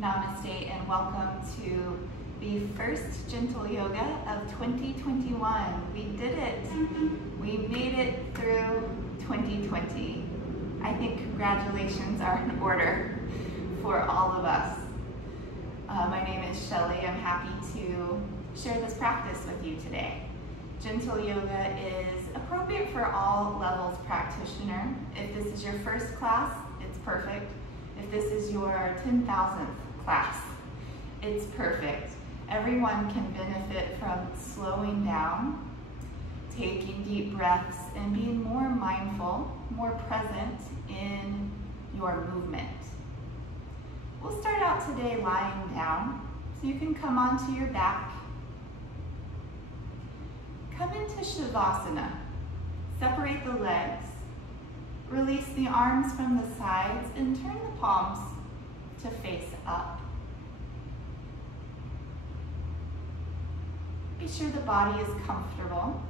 Namaste and welcome to the first gentle yoga of 2021. We did it. We made it through 2020. I think congratulations are in order for all of us. My name is Shelley. I'm happy to share this practice with you today. Gentle yoga is appropriate for all levels practitioner. If this is your first class, it's perfect. If this is your 10,000th class, it's perfect. Everyone can benefit from slowing down, taking deep breaths, and being more mindful, more present in your movement. We'll start out today lying down, so you can come onto your back. Come into Shavasana. Separate the legs. Release the arms from the sides and turn the palms to face up. Be sure the body is comfortable.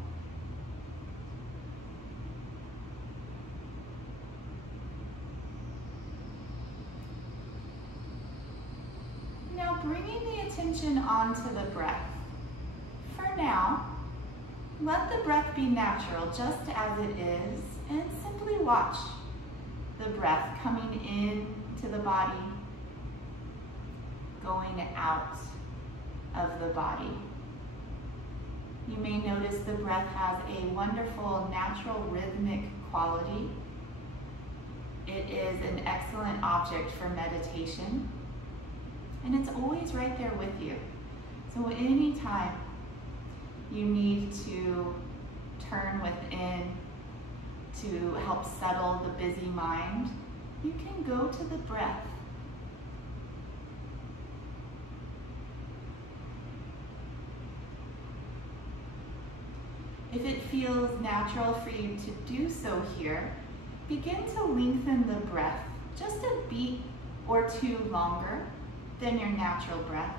Now bringing the attention onto the breath. For now, let the breath be natural just as it is, and simply watch the breath coming into the body, going out of the body. You may notice the breath has a wonderful natural rhythmic quality. It is an excellent object for meditation, and it's always right there with you. So anytime you need to turn within to help settle the busy mind, you can go to the breath. If it feels natural for you to do so here, begin to lengthen the breath just a beat or two longer than your natural breath.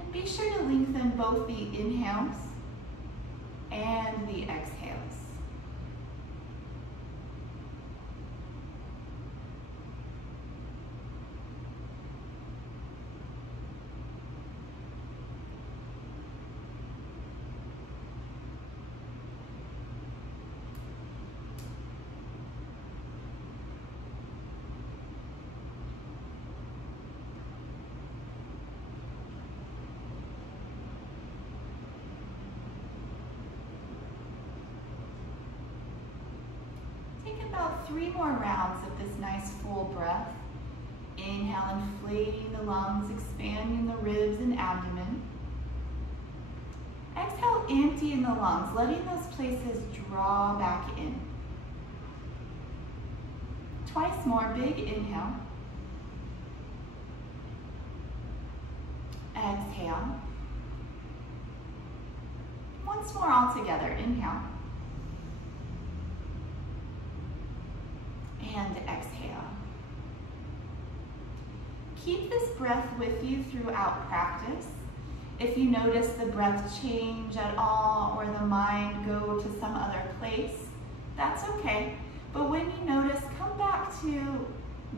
And be sure to lengthen both the inhales and the exhales. About 3 more rounds of this nice full breath. Inhale, inflating the lungs, expanding the ribs and abdomen. Exhale, emptying the lungs, letting those places draw back in. Twice more, big inhale. Exhale. Once more all together, inhale. And exhale. Keep this breath with you throughout practice. If you notice the breath change at all or the mind go to some other place, that's okay. But when you notice, come back to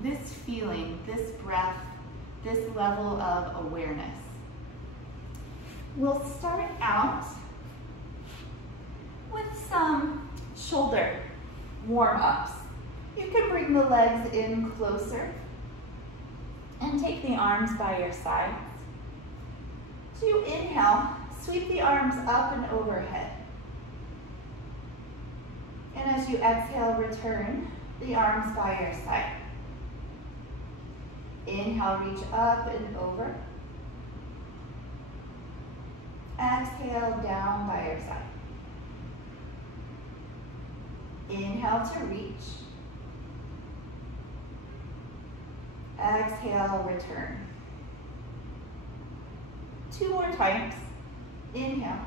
this feeling, this breath, this level of awareness. We'll start out with some shoulder warm-ups. You can bring the legs in closer and take the arms by your sides. So you inhale, sweep the arms up and overhead. And as you exhale, return the arms by your side. Inhale, reach up and over. Exhale, down by your side. Inhale to reach. Exhale, return. 2 more times. Inhale.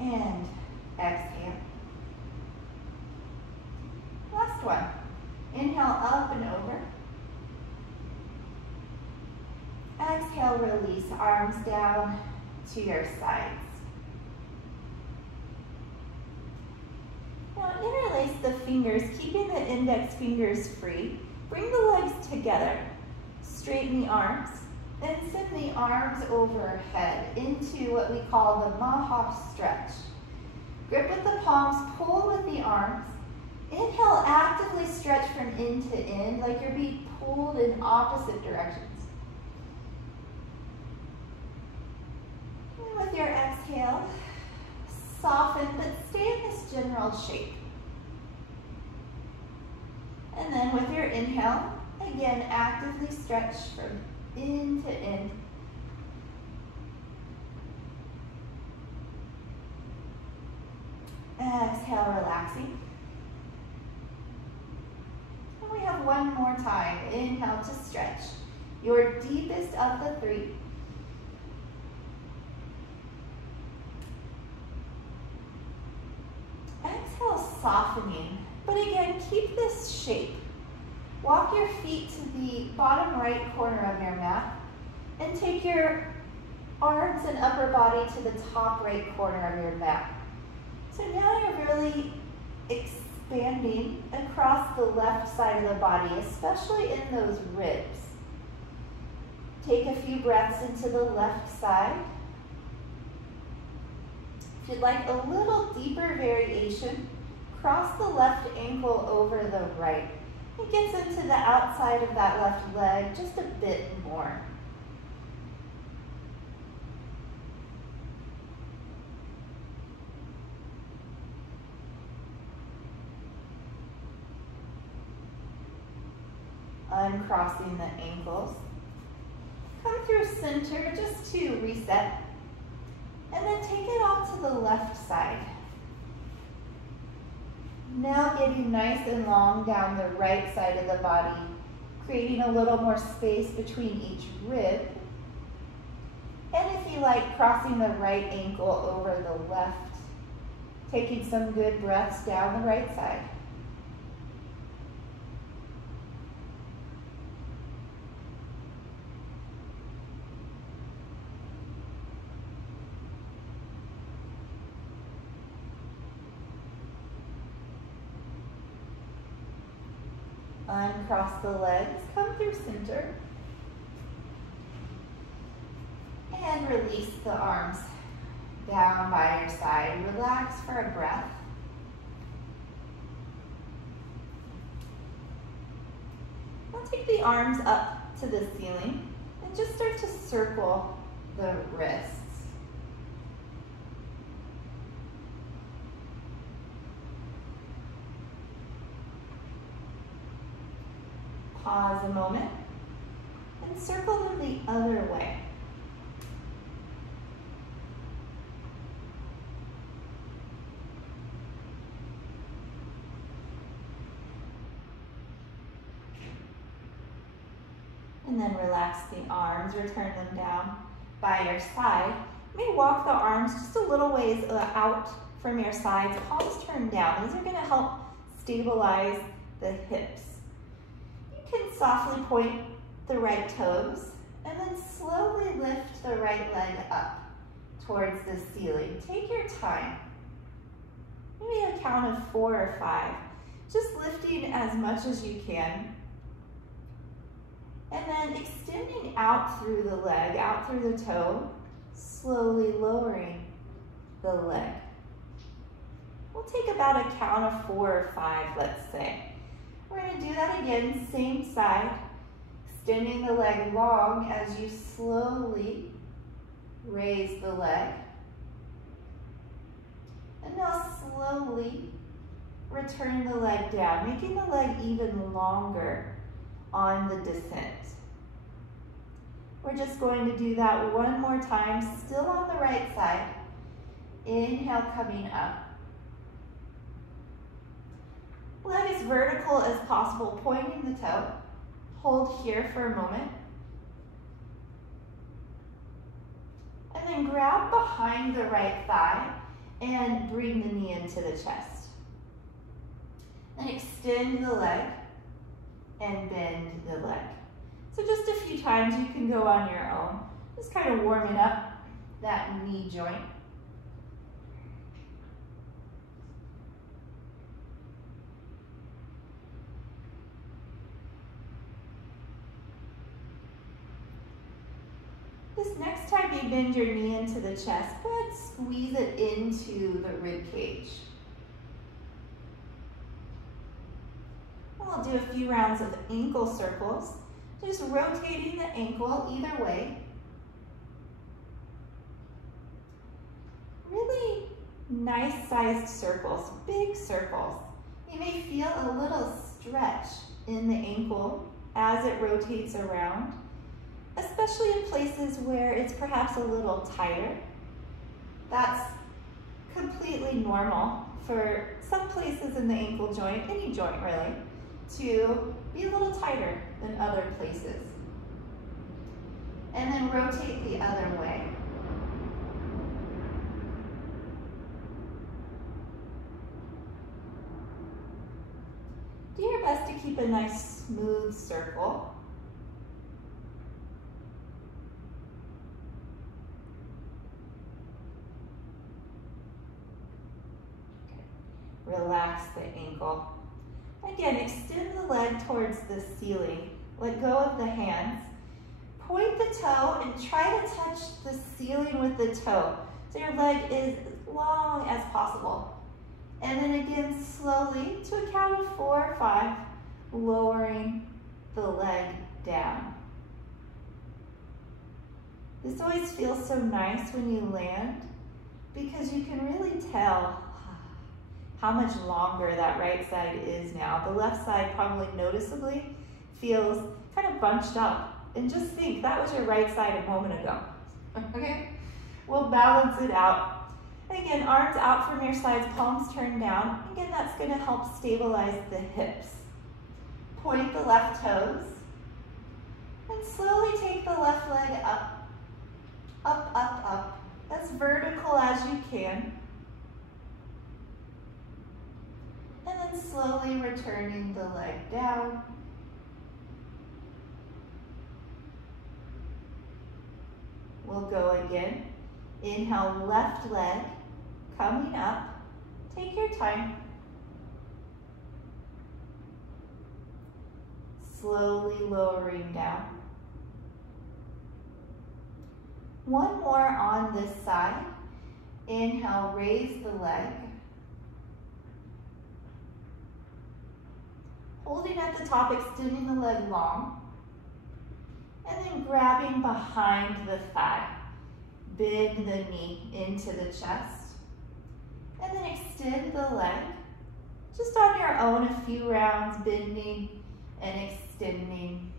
And exhale. Last one. Inhale, up and over. Exhale, release, arms down to your sides. Now interlace interlace the fingers, keeping the index fingers free. Bring the legs together. Straighten the arms. And send the arms overhead into what we call the Maha stretch. Grip with the palms, pull with the arms. Inhale, actively stretch from end to end, like you're being pulled in opposite directions. And with your exhale, soften, but stay in this general shape. And then with your inhale, again, actively stretch from end to end. Exhale, relaxing. And we have one more time. Inhale to stretch. Your deepest of the three. Exhale, softening. But again, keep this shape. Walk your feet to the bottom right corner of your mat and take your arms and upper body to the top right corner of your mat. So now you're really expanding across the left side of the body, especially in those ribs. Take a few breaths into the left side. If you'd like a little deeper variation, cross the left ankle over the right. It gets into the outside of that left leg just a bit more. Uncrossing the ankles. Come through center just to reset. And then take it off to the left side. Now getting nice and long down the right side of the body, creating a little more space between each rib. And if you like, crossing the right ankle over the left, taking some good breaths down the right side. Uncross the legs, come through center. And release the arms down by your side. Relax for a breath. Now take the arms up to the ceiling and just start to circle the wrists. Pause a moment and circle them the other way. And then relax the arms, return them down by your side. You may walk the arms just a little ways out from your sides, palms turned down. These are going to help stabilize the hips. You can softly point the right toes and then slowly lift the right leg up towards the ceiling. Take your time. Maybe a count of 4 or 5. Just lifting as much as you can. And then extending out through the leg, out through the toe, slowly lowering the leg. We'll take about a count of 4 or 5, let's say. We're going to do that again, same side, extending the leg long as you slowly raise the leg. And now slowly return the leg down, making the leg even longer on the descent. We're just going to do that one more time, still on the right side. Inhale, coming up. Leg as vertical as possible, pointing the toe. Hold here for a moment. And then grab behind the right thigh and bring the knee into the chest. And extend the leg and bend the leg. So just a few times you can go on your own. Just kind of warming up that knee joint. This next time you bend your knee into the chest, go ahead and squeeze it into the rib cage. We'll do a few rounds of ankle circles, just rotating the ankle either way. Really nice sized circles, big circles. You may feel a little stretch in the ankle as it rotates around, especially in places where it's perhaps a little tighter. That's completely normal for some places in the ankle joint, any joint really, to be a little tighter than other places. And then rotate the other way. Do your best to keep a nice smooth circle. Relax the ankle. Again, extend the leg towards the ceiling. Let go of the hands. Point the toe and try to touch the ceiling with the toe so your leg is as long as possible. And then again, slowly, to a count of 4 or 5, lowering the leg down. This always feels so nice when you land because you can really tell how much longer that right side is now. The left side probably noticeably feels kind of bunched up. And just think, that was your right side a moment ago. Okay? We'll balance it out. Again, arms out from your sides, palms turned down. Again, that's going to help stabilize the hips. Point the left toes. And slowly take the left leg up. Up, up, up. As vertical as you can. And then slowly returning the leg down. We'll go again. Inhale, left leg coming up. Take your time. Slowly lowering down. One more on this side. Inhale, raise the leg. Holding at the top, extending the leg long. And then grabbing behind the thigh. Bend the knee into the chest. And then extend the leg. Just on your own, a few rounds, bending and extending.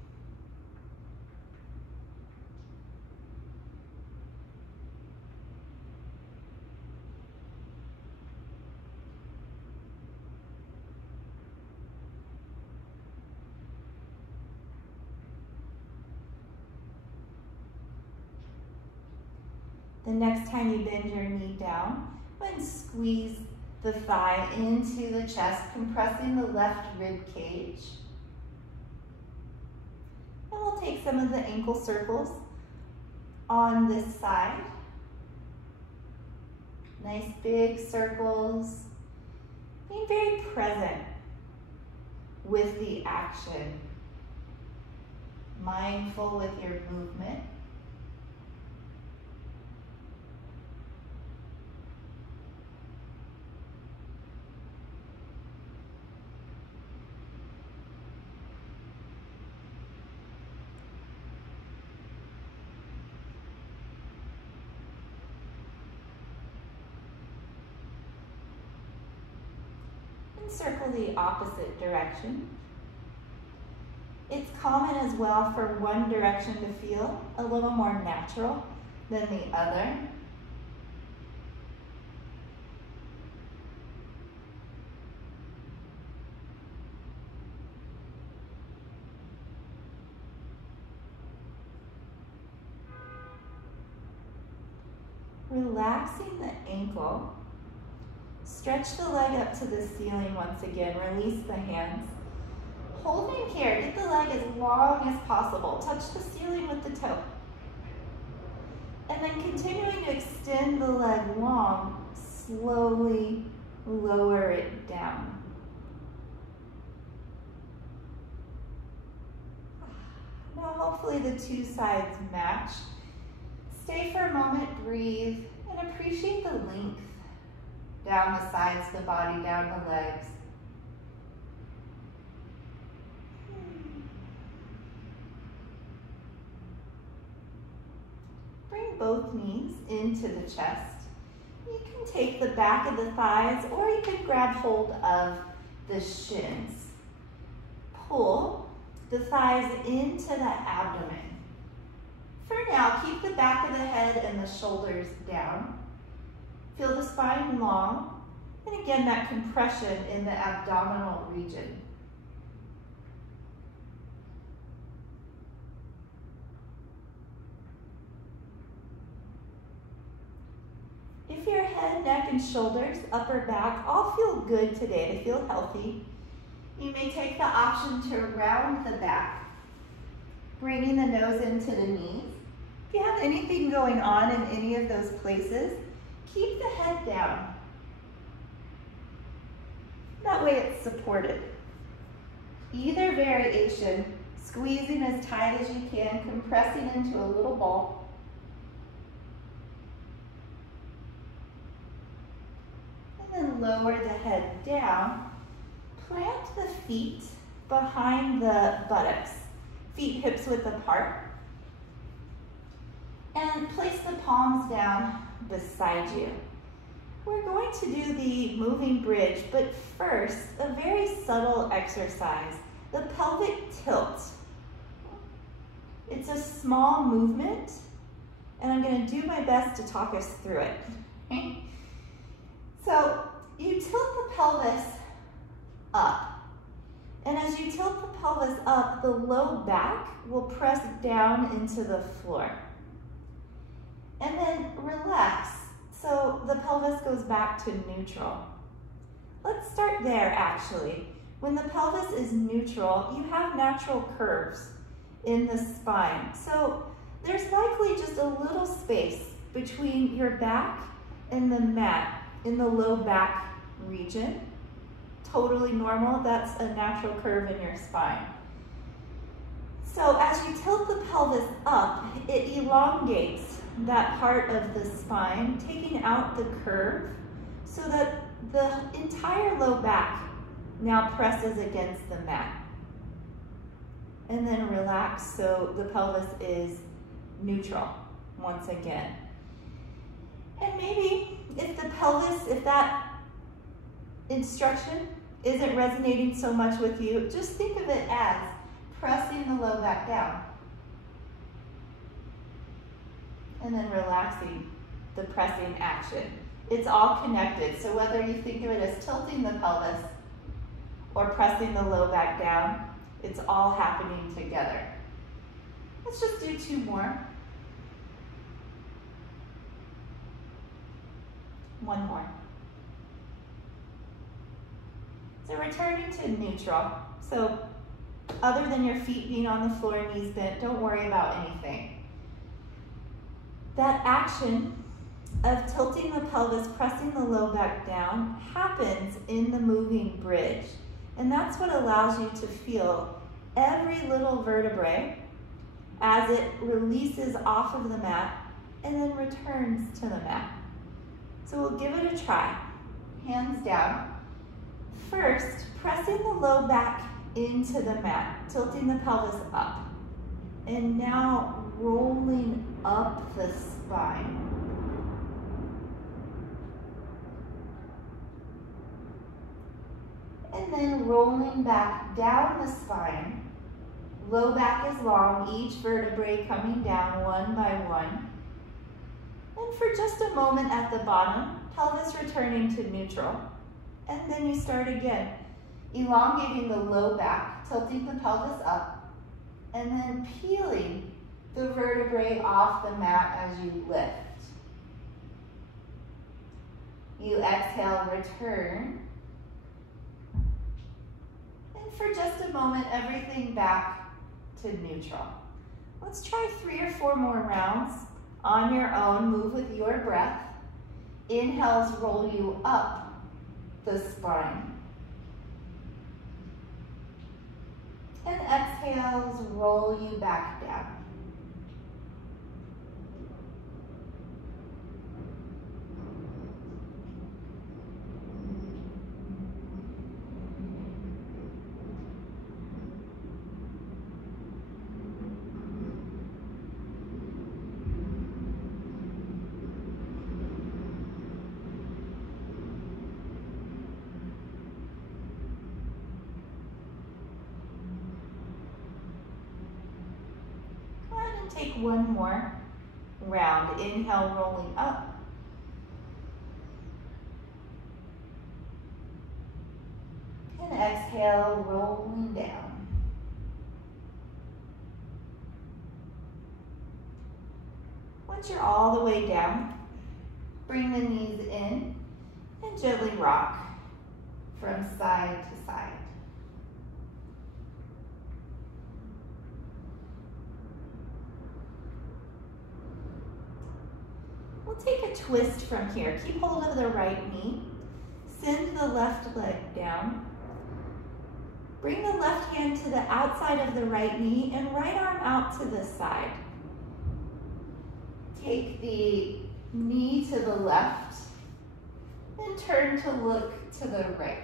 The next time you bend your knee down, go ahead and squeeze the thigh into the chest, compressing the left rib cage. And we'll take some of the ankle circles on this side. Nice big circles. Being very present with the action. Mindful with your movement. Circle the opposite direction. It's common as well for one direction to feel a little more natural than the other. Relaxing the ankle. Stretch the leg up to the ceiling once again. Release the hands. Holding here, get the leg as long as possible. Touch the ceiling with the toe. And then continuing to extend the leg long, slowly lower it down. Now hopefully the two sides match. Stay for a moment, breathe, and appreciate the length down the sides of the body, down the legs. Bring both knees into the chest. You can take the back of the thighs, or you can grab hold of the shins. Pull the thighs into the abdomen. For now, keep the back of the head and the shoulders down. Feel the spine long, and again, that compression in the abdominal region. If your head, neck, and shoulders, upper back, all feel good today, they feel healthy, you may take the option to round the back, bringing the nose into the knees. If you have anything going on in any of those places, keep the head down. That way it's supported. Either variation, squeezing as tight as you can, compressing into a little ball. And then lower the head down. Plant the feet behind the buttocks, feet hips width apart. And place the palms down beside you. We're going to do the moving bridge, but first, a very subtle exercise, the pelvic tilt. It's a small movement, and I'm going to do my best to talk us through it. Okay? So, you tilt the pelvis up. And as you tilt the pelvis up, the low back will press down into the floor. And then relax, so the pelvis goes back to neutral. Let's start there, actually. When the pelvis is neutral, you have natural curves in the spine. So there's likely just a little space between your back and the mat in the low back region. Totally normal, that's a natural curve in your spine. So as you tilt the pelvis up, it elongates that part of the spine, taking out the curve so that the entire low back now presses against the mat. And then relax so the pelvis is neutral once again. And maybe if the pelvis, if that instruction isn't resonating so much with you, just think of it as pressing the low back down. And then relaxing the pressing action. It's all connected, so whether you think of it as tilting the pelvis or pressing the low back down, it's all happening together. Let's just do 2 more. 1 more. So returning to neutral. So other than your feet being on the floor, knees bent, don't worry about anything. That action of tilting the pelvis, pressing the low back down, happens in the moving bridge. And that's what allows you to feel every little vertebrae as it releases off of the mat and then returns to the mat. So we'll give it a try. Hands down. First, pressing the low back into the mat, tilting the pelvis up. And now rolling up the spine. And then rolling back down the spine. Low back is long, each vertebrae coming down one by one. And for just a moment at the bottom, pelvis returning to neutral. And then you start again, elongating the low back, tilting the pelvis up, and then peeling the vertebrae off the mat as you lift. You exhale, return. And for just a moment, everything back to neutral. Let's try 3 or 4 more rounds on your own. Move with your breath. Inhales roll you up the spine. And exhales roll you back down. to take one more round. Inhale, rolling up. And exhale, rolling down. Once you're all the way down, bring the knees in and gently rock from side to side. We'll take a twist from here. Keep hold of the right knee. Send the left leg down. Bring the left hand to the outside of the right knee and right arm out to the side. Take the knee to the left and turn to look to the right.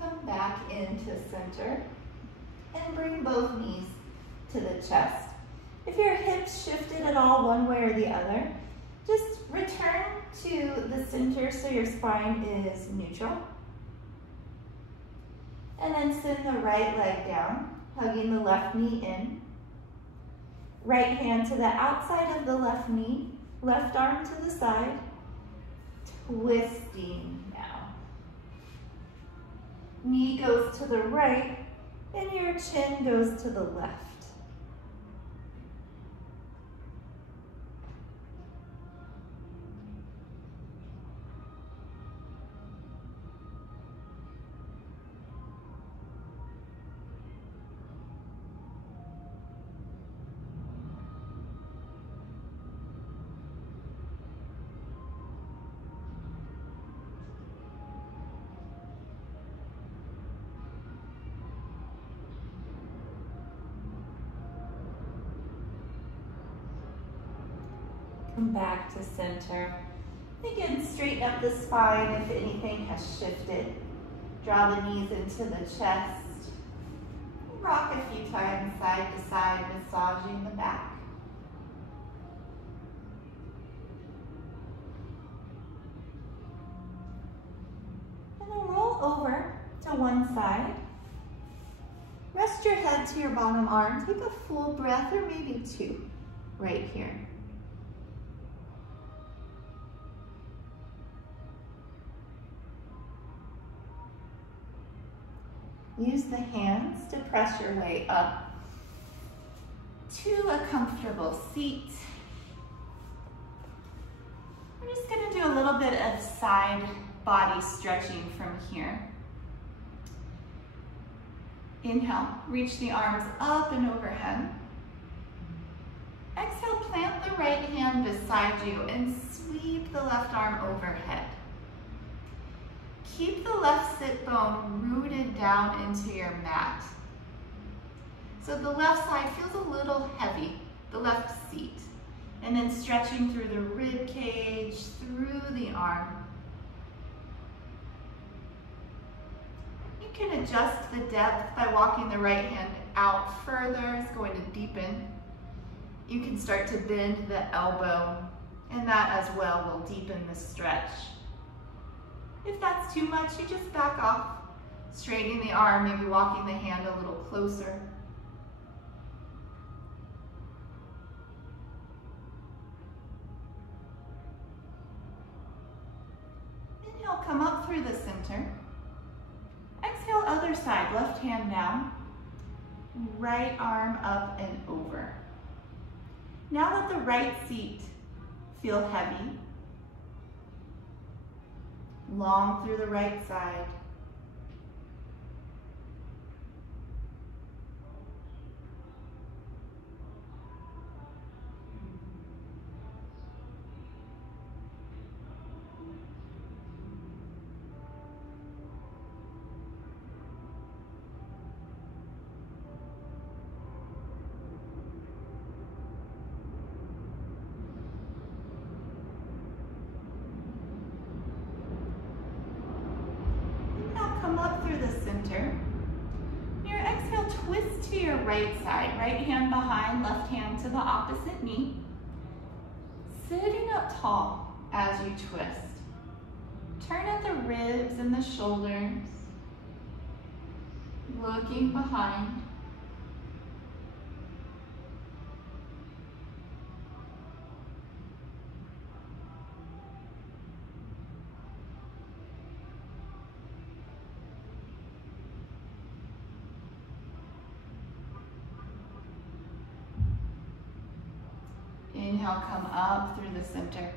Come back into center and bring both knees to the chest. If your hips shifted at all one way or the other, just return to the center so your spine is neutral. And then send the right leg down, hugging the left knee in. Right hand to the outside of the left knee, left arm to the side, twisting now. Knee goes to the right, and your chin goes to the left. Come back to center. Again, straighten up the spine if anything has shifted. Draw the knees into the chest. Rock a few times side to side, massaging the back. And then roll over to one side. Rest your head to your bottom arm. Take a full breath, or maybe two, right here. Use the hands to press your way up to a comfortable seat. We're just going to do a little bit of side body stretching from here. Inhale, reach the arms up and overhead. Exhale, plant the right hand beside you and sweep the left arm overhead. Keep the left sit bone rooted down into your mat. So the left side feels a little heavy, the left seat. And then stretching through the rib cage, through the arm. You can adjust the depth by walking the right hand out further. It's going to deepen. You can start to bend the elbow, and that as well will deepen the stretch. If that's too much, you just back off, straightening the arm, maybe walking the hand a little closer. Inhale, come up through the center. Exhale, other side, left hand down, right arm up and over. Now let the right seat feel heavy. Long through the right side. to your right side. Right hand behind, left hand to the opposite knee. Sitting up tall as you twist. Turn at the ribs and the shoulders. Looking behind. Inhale, come up through the center.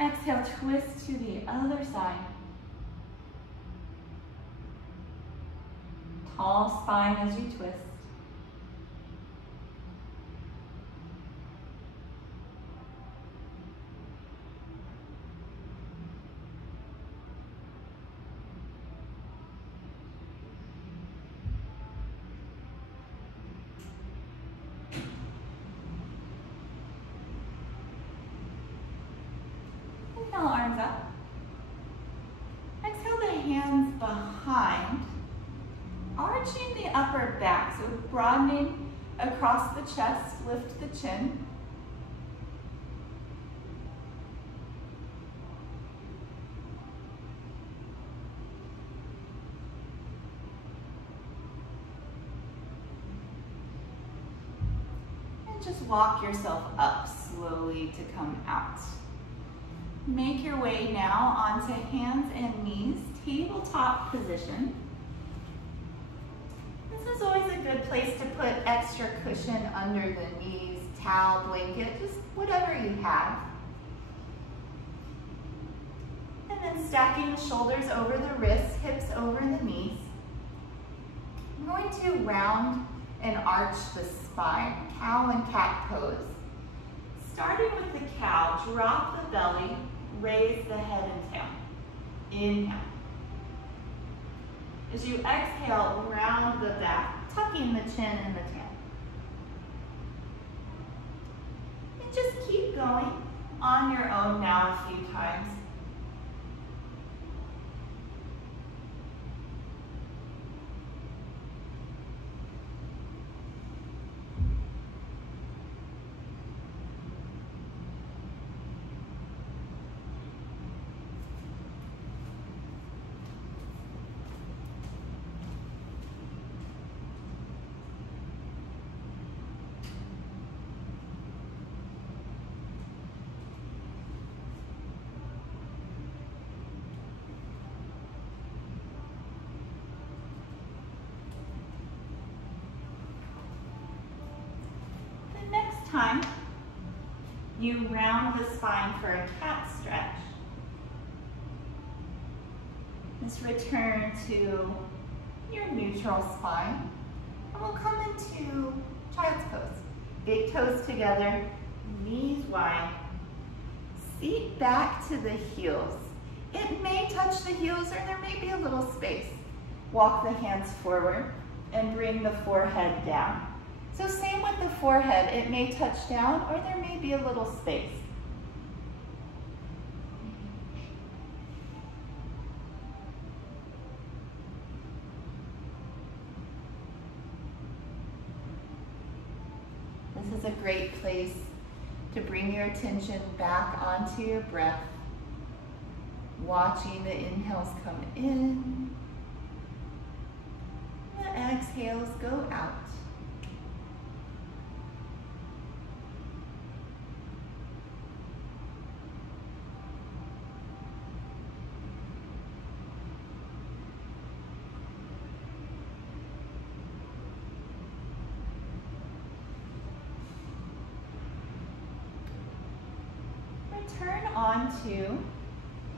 Exhale, twist to the other side. Tall spine as you twist. Inhale, arms up. Exhale, the hands behind. Arching the upper back, so broadening across the chest, lift the chin. And just walk yourself up slowly to come out. Make your way now onto hands and knees, tabletop position. This is always a good place to put extra cushion under the knees, towel, blanket, just whatever you have. And then stacking the shoulders over the wrists, hips over the knees. I'm going to round and arch the spine, cow and cat pose. Starting with the cow, drop the belly, raise the head and tail. Inhale. As you exhale, round the back, tucking the chin and the tail. And just keep going on your own now a few times. Time, you round the spine for a cat stretch. Just return to your neutral spine, and we'll come into child's pose. Big toes together, knees wide, seat back to the heels. It may touch the heels or there may be a little space. Walk the hands forward and bring the forehead down. So same with the forehead, it may touch down or there may be a little space. This is a great place to bring your attention back onto your breath, watching the inhales come in, the exhales go out. Turn onto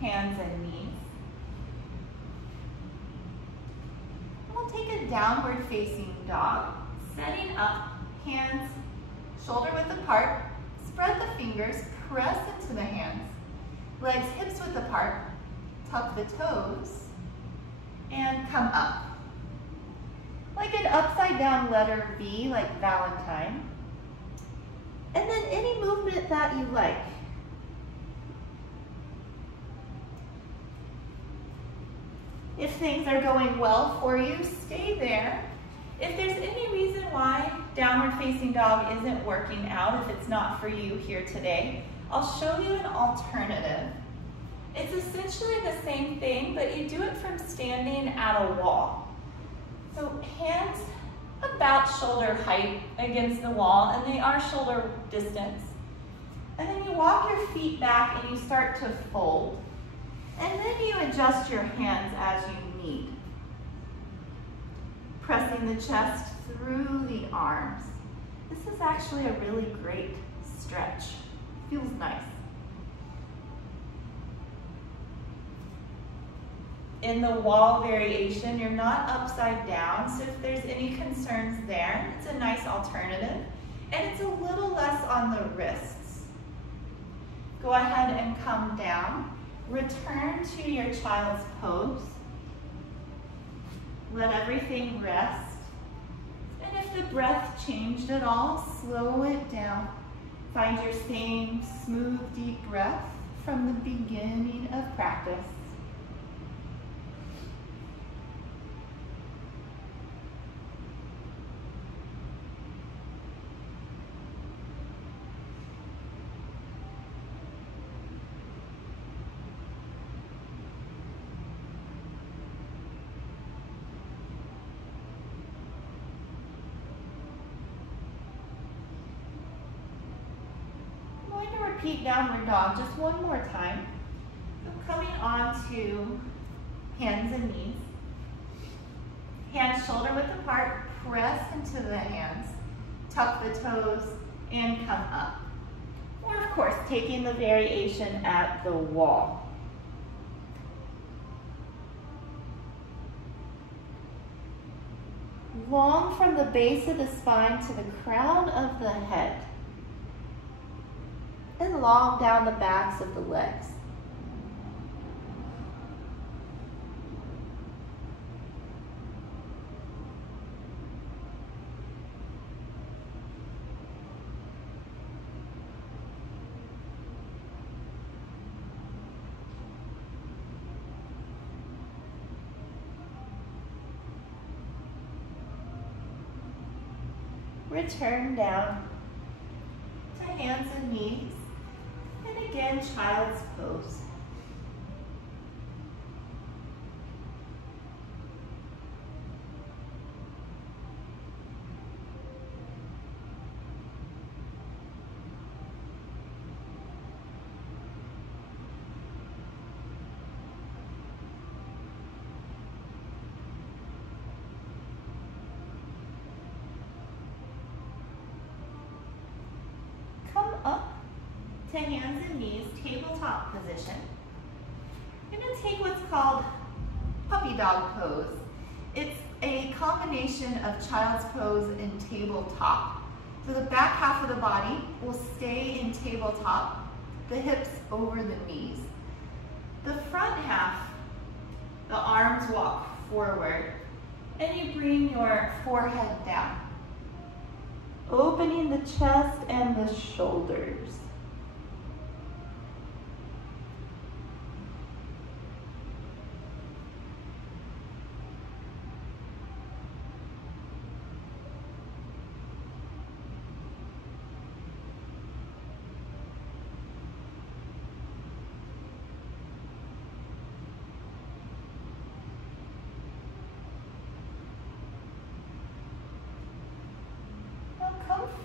hands and knees. We'll take a downward facing dog, setting up, hands shoulder width apart, spread the fingers, press into the hands, legs hips width apart, tuck the toes, and come up. Like an upside down letter V, like Valentine. And then any movement that you like. If things are going well for you, stay there If there's any reason why downward facing dog isn't working out, if it's not for you here today, I'll show you an alternative. It's essentially the same thing, but you do it from standing at a wall. So hands about shoulder height against the wall, and they are shoulder distance. And then you walk your feet back and you start to fold. And then you adjust your hands as you need. Pressing the chest through the arms. This is actually a really great stretch. Feels nice. In the wall variation, you're not upside down, so if there's any concerns there, it's a nice alternative. And it's a little less on the wrists. Go ahead and come down. Return to your child's pose. Let everything rest. And if the breath changed at all, slow it down. Find your same smooth, deep breath from the beginning of practice. Repeat downward dog just one more time. So coming on to hands and knees. Hands shoulder width apart, press into the hands, tuck the toes, and come up. Or of course, taking the variation at the wall. Long from the base of the spine to the crown of the head. And long down the backs of the legs. Return down to hands and knees. And again, child's pose. Come up to hands and knees, tabletop position. You're going to take what's called puppy dog pose. It's a combination of child's pose and tabletop. So the back half of the body will stay in tabletop, the hips over the knees. The front half, the arms walk forward, and you bring your forehead down, opening the chest and the shoulders.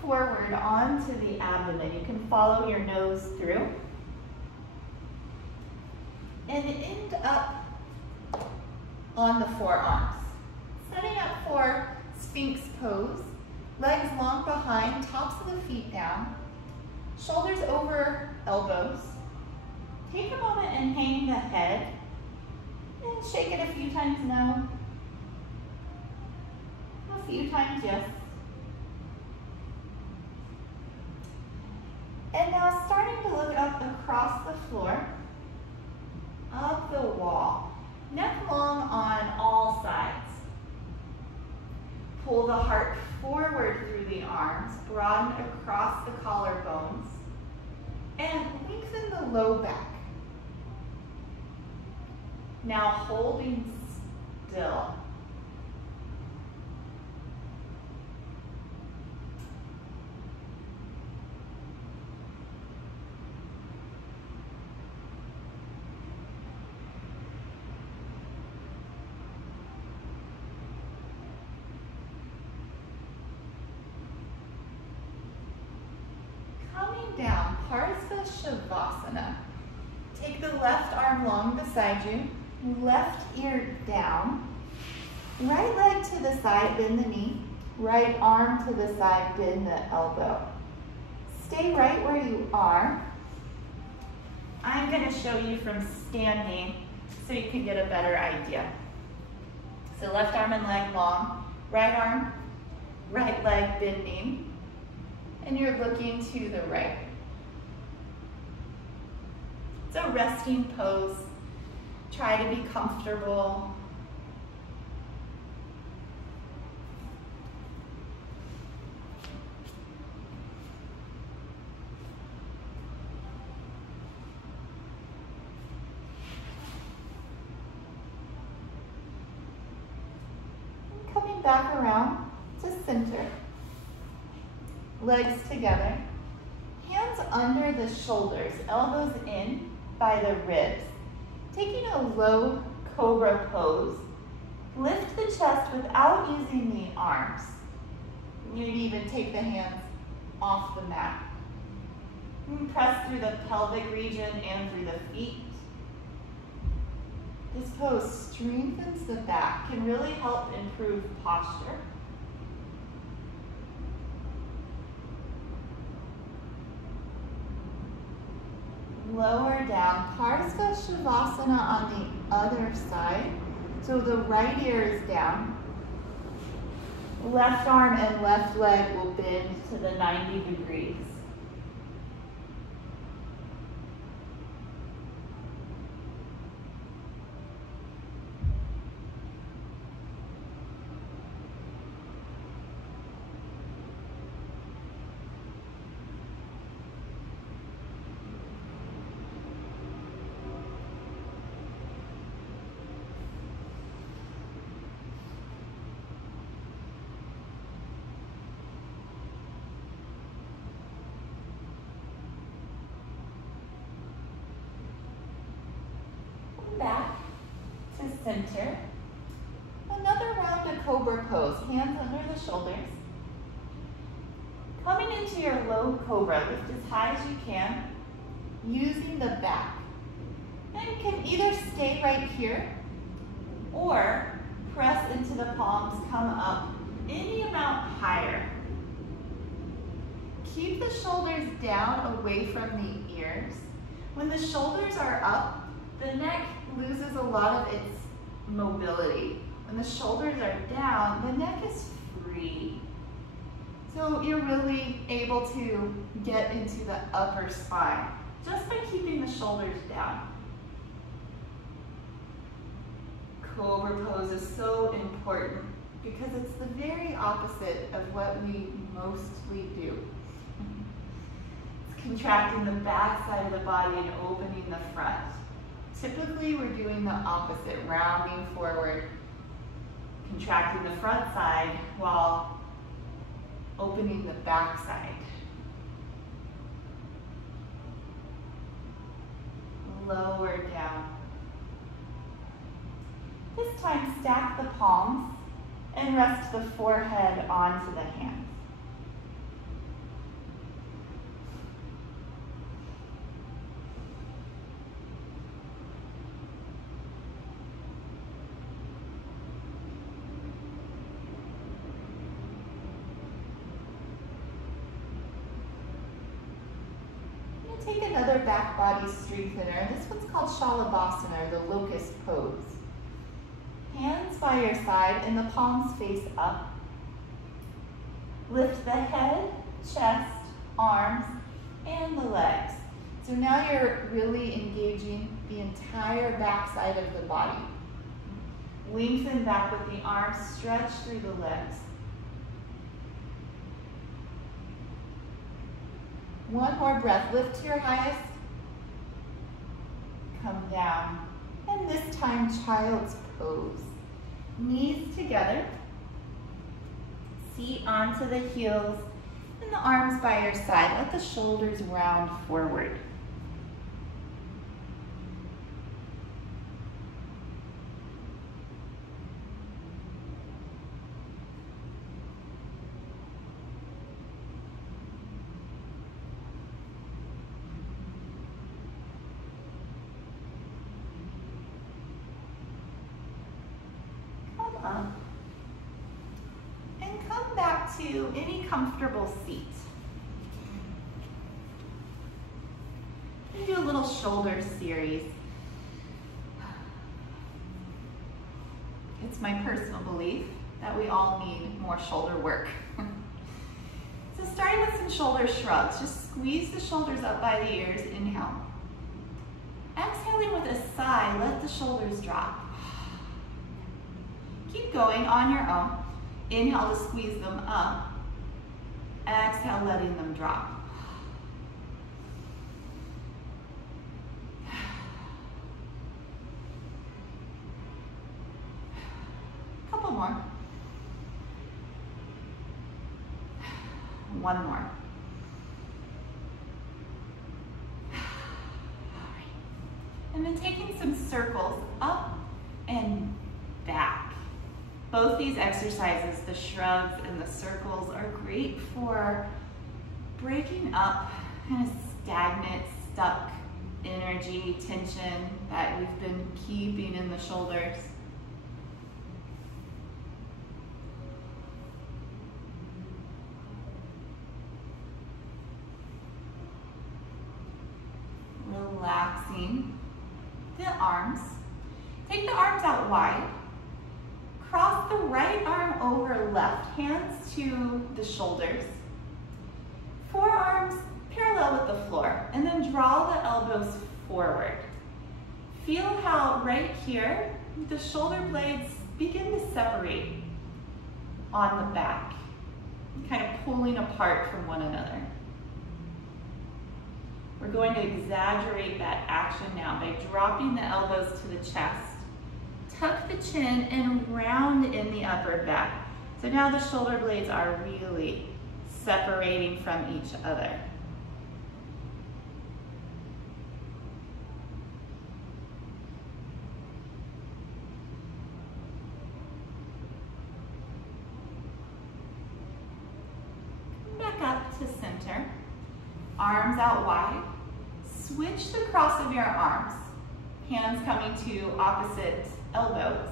Forward onto the abdomen. You can follow your nose through and end up on the forearms. Setting up for Sphinx pose, legs long behind, tops of the feet down, shoulders over elbows. Take a moment and hang the head and shake it a few times no, a few times yes. And now starting to look up across the floor, up the wall, neck long on all sides. Pull the heart forward through the arms, broaden across the collarbones, and lengthen the low back. Now holding still. Shavasana. Take the left arm long beside you, left ear down, right leg to the side, bend the knee, right arm to the side, bend the elbow. Stay right where you are. I'm going to show you from standing so you can get a better idea. So left arm and leg long, right arm, right leg bending, and you're looking to the right. It's a resting pose. Try to be comfortable. And coming back around to center. Legs together. Hands under the shoulders, elbows in by the ribs. Taking a low cobra pose, lift the chest without using the arms. You'd even take the hands off the mat. And press through the pelvic region and through the feet. This pose strengthens the back, can really help improve posture. Lower down, Shavasana on the other side. So the right ear is down. Left arm and left leg will bend to the 90 degrees. Back to center. Another round of cobra pose, hands under the shoulders. Coming into your low cobra, lift as high as you can, using the back. And you can either stay right here or press into the palms, come up any amount higher. Keep the shoulders down away from the ears. When the shoulders are up, the neck loses a lot of its mobility. When the shoulders are down, the neck is free. So you're really able to get into the upper spine just by keeping the shoulders down. Cobra pose is so important because it's the very opposite of what we mostly do. It's contracting the back side of the body and opening the front. Typically, we're doing the opposite, rounding forward, contracting the front side while opening the back side. Lower down. This time, stack the palms and rest the forehead onto the hands. Take another back body strengthener. This one's called Shalabhasana, or the locust pose. Hands by your side and the palms face up. Lift the head, chest, arms, and the legs. So now you're really engaging the entire back side of the body. Lengthen back with the arms, stretch through the legs. One more breath, lift to your highest, come down, and this time child's pose. Knees together, seat onto the heels, and the arms by your side. Let the shoulders round forward. up. And come back to any comfortable seat. And do a little shoulder series. It's my personal belief that we all need more shoulder work. So starting with some shoulder shrugs, just squeeze the shoulders up by the ears, inhale. Exhaling with a sigh, let the shoulders drop. Keep going on your own. Inhale to squeeze them up. Exhale, letting them drop. Couple more. One more. And then taking some circles up and back. Both these exercises, the shrugs and the circles, are great for breaking up kind of stagnant, stuck energy, tension that we've been keeping in the shoulders. Relaxing the arms. Take the arms out wide. Cross the right arm over left, hands to the shoulders. Forearms parallel with the floor, and then draw the elbows forward. Feel how right here, the shoulder blades begin to separate on the back, kind of pulling apart from one another. We're going to exaggerate that action now by dropping the elbows to the chest. Tuck the chin and round in the upper back. So now the shoulder blades are really separating from each other. Come back up to center. Arms out wide. Switch the cross of your arms. Hands coming to opposite elbows.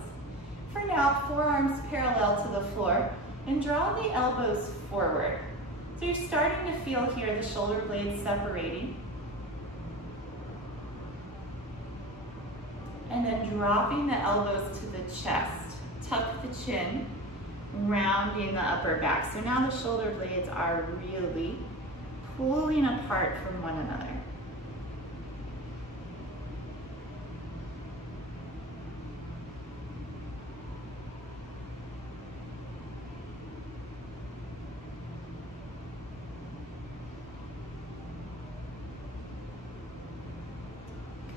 For now, forearms parallel to the floor, and draw the elbows forward. So you're starting to feel here the shoulder blades separating. And then dropping the elbows to the chest. Tuck the chin, rounding the upper back. So now the shoulder blades are really pulling apart from one another.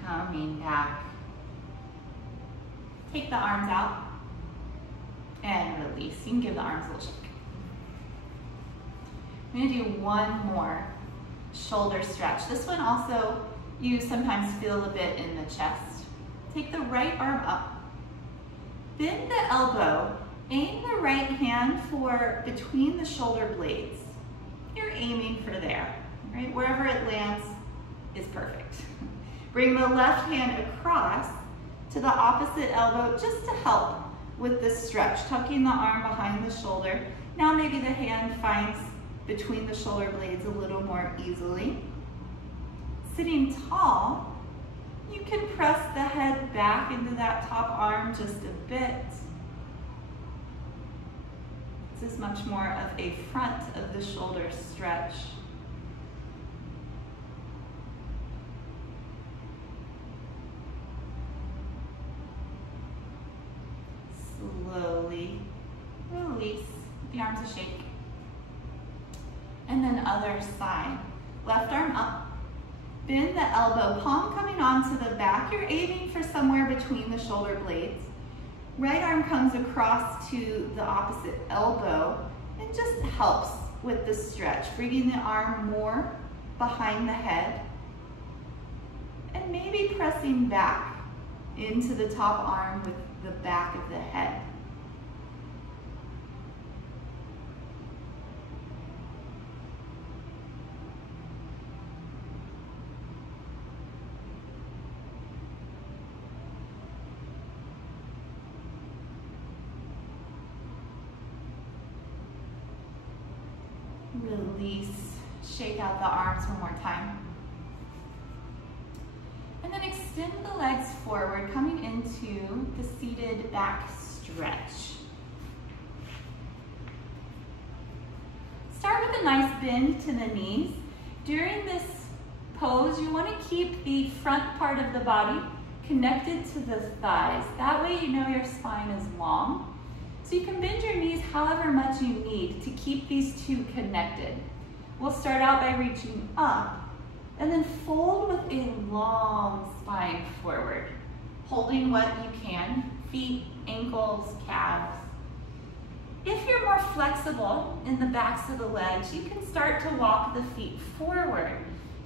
Coming back. Take the arms out and release. You can give the arms a little shake. I'm going to do one more shoulder stretch. This one also, you sometimes feel a bit in the chest. Take the right arm up. Bend the elbow. Aim the right hand for between the shoulder blades. You're aiming for there, right? Wherever it lands is perfect. Bring the left hand across to the opposite elbow just to help with the stretch, tucking the arm behind the shoulder. Now maybe the hand finds between the shoulder blades a little more easily. Sitting tall, you can press the head back into that top arm just a bit. This is much more of a front of the shoulder stretch. Slowly release, the arms a shake. And then other side. Left arm up. Bend the elbow, palm coming onto the back. You're aiming for somewhere between the shoulder blades. Right arm comes across to the opposite elbow and just helps with the stretch, bringing the arm more behind the head and maybe pressing back into the top arm with the back of the head. Release, shake out the arms one more time. And then extend the legs forward, coming into the seated back stretch. Start with a nice bend to the knees. During this pose, you want to keep the front part of the body connected to the thighs. That way you know your spine is long. So you can bend your knees however much you need to keep these two connected. We'll start out by reaching up and then fold with a long spine forward, holding what you can, feet, ankles, calves. If you're more flexible in the backs of the legs, you can start to walk the feet forward,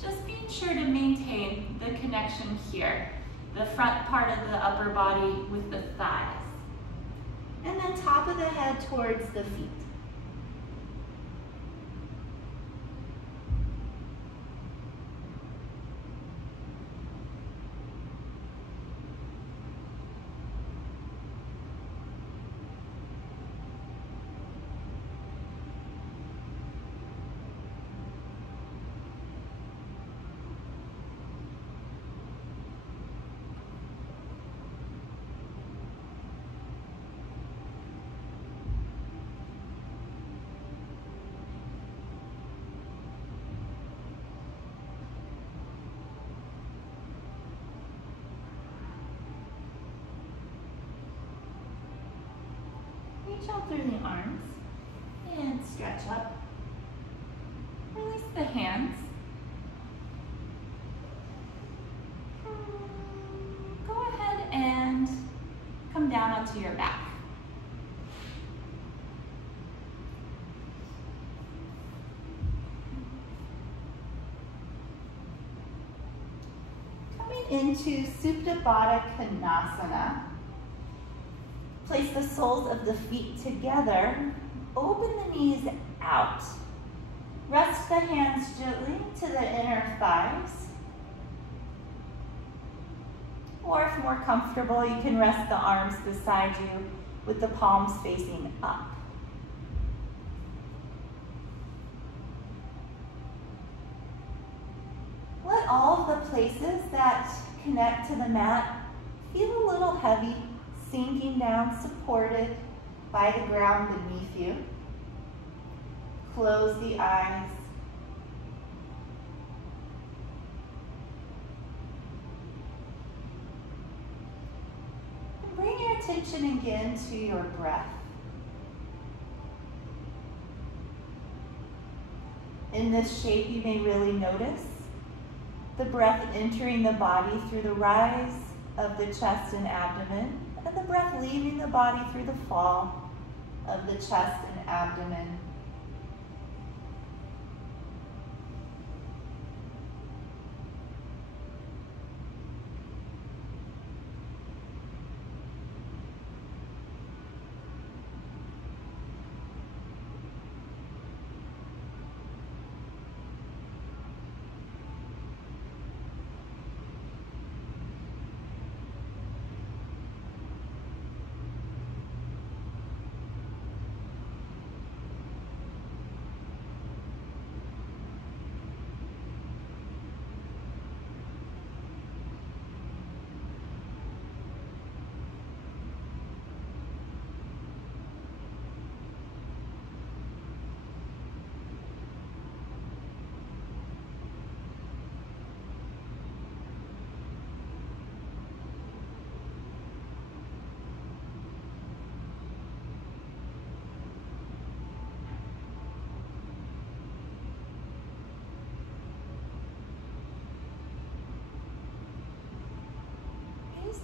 just being sure to maintain the connection here, the front part of the upper body with the thighs. And then top of the head towards the feet. Reach out through the arms and stretch up. Release the hands. Go ahead and come down onto your back. Coming into Supta Baddha Konasana. Place the soles of the feet together. Open the knees out. Rest the hands gently to the inner thighs. Or if more comfortable, you can rest the arms beside you with the palms facing up. Let all of the places that connect to the mat feel a little heavy, sinking down, supported by the ground beneath you. Close the eyes. And bring your attention again to your breath. In this shape, you may really notice the breath entering the body through the rise of the chest and abdomen, and the breath leaving the body through the fall of the chest and abdomen.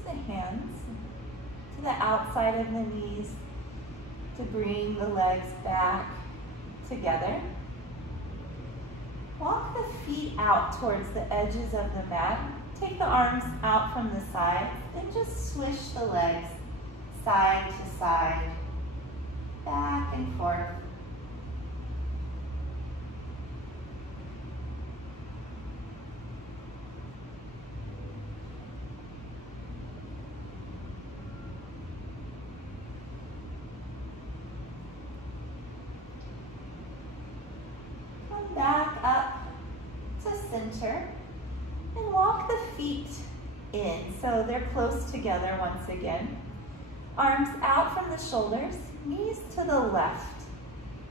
The hands to the outside of the knees to bring the legs back together. Walk the feet out towards the edges of the mat. Take the arms out from the sides and just swish the legs side to side, back and forth. center and walk the feet in so they're close together once again. Arms out from the shoulders, knees to the left,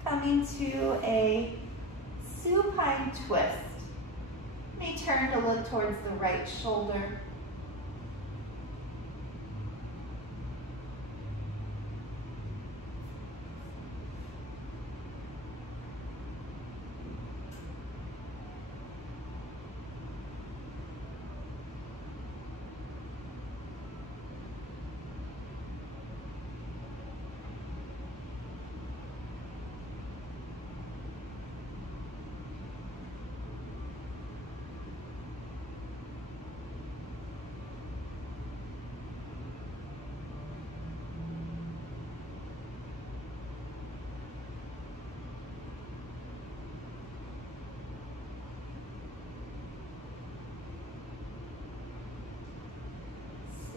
coming to a supine twist. May turn to look towards the right shoulder.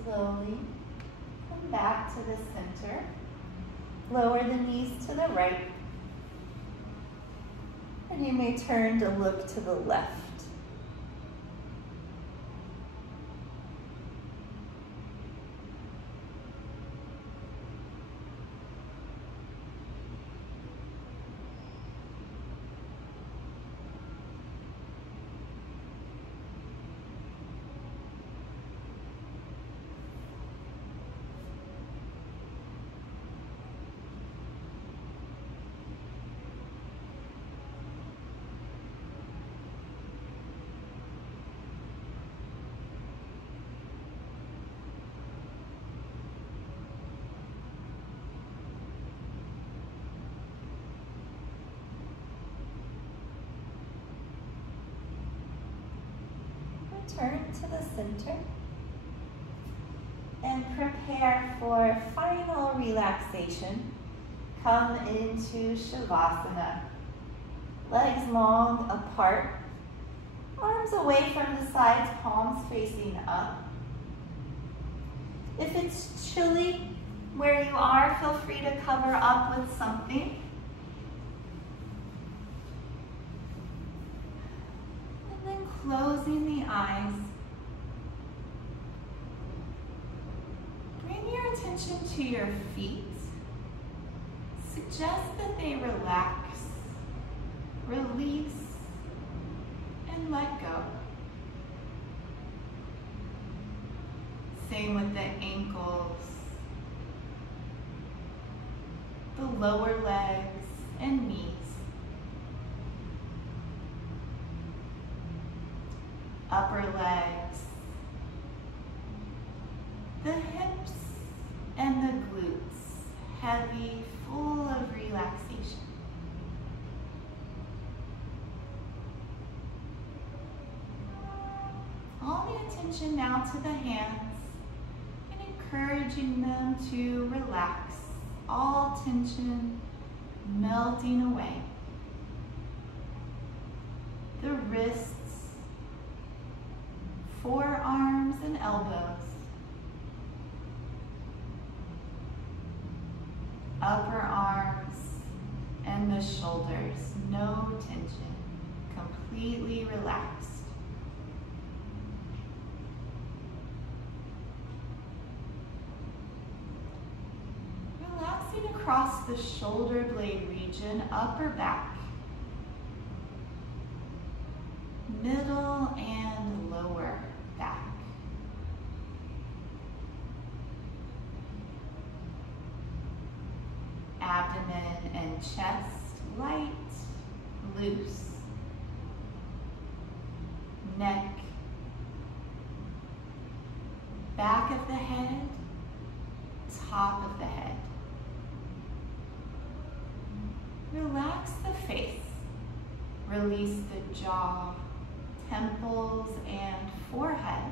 Slowly come back to the center. Lower the knees to the right. And you may turn to look to the left. Return to the center and prepare for final relaxation. Come into Shavasana. Legs long apart, arms away from the sides, palms facing up. If it's chilly where you are, feel free to cover up with something. Closing the eyes, bring your attention to your feet. Suggest that they relax, release, and let go. Same with the ankles, the lower legs and knees. Upper legs, the hips and the glutes, heavy, full of relaxation. All the attention now to the hands and encouraging them to relax, all tension melting away. The wrists, forearms and elbows, upper arms and the shoulders, no tension, completely relaxed. Relaxing across the shoulder blade region, upper back, middle and lower back. Abdomen and chest, light, loose. Neck, back of the head, top of the head. Relax the face. Release the jaw, temples, and forehead.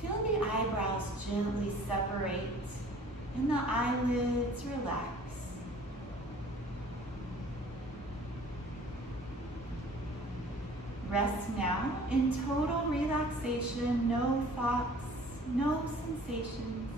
Feel the eyebrows gently separate and the eyelids relax. Rest now in total relaxation, no thoughts, no sensations.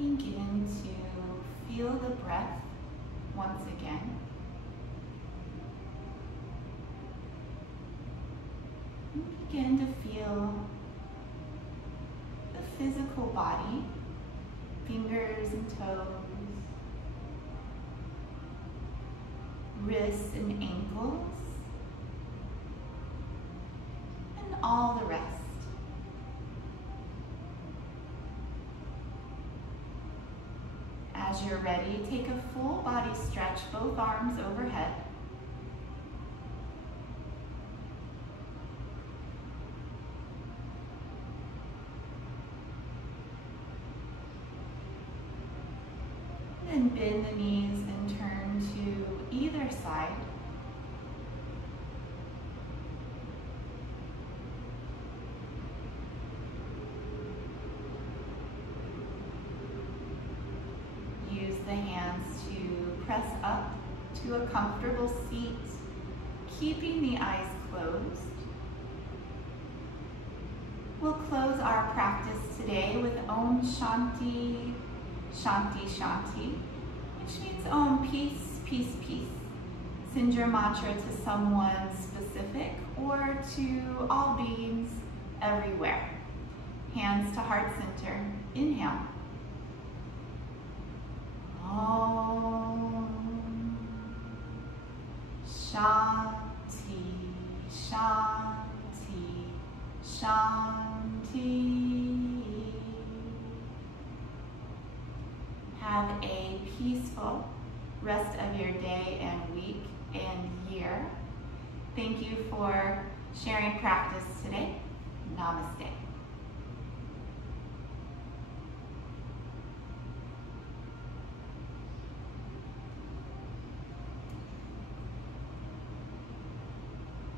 Begin to feel the breath once again. Begin to feel the physical body, fingers and toes, wrists and ankles, and all the rest. As you're ready, take a full body stretch, both arms overhead. Then bend the knees and turn to either side. Use the hands to press up to a comfortable seat, keeping the eyes closed. We'll close our practice today with Om Shanti, Shanti Shanti, which means Om, peace, peace, peace. Send your mantra to someone specific or to all beings everywhere. Hands to heart center. Inhale. Om Shanti, Shanti, Shanti. Have a peaceful rest of your day and week and year. Thank you for sharing practice today. Namaste.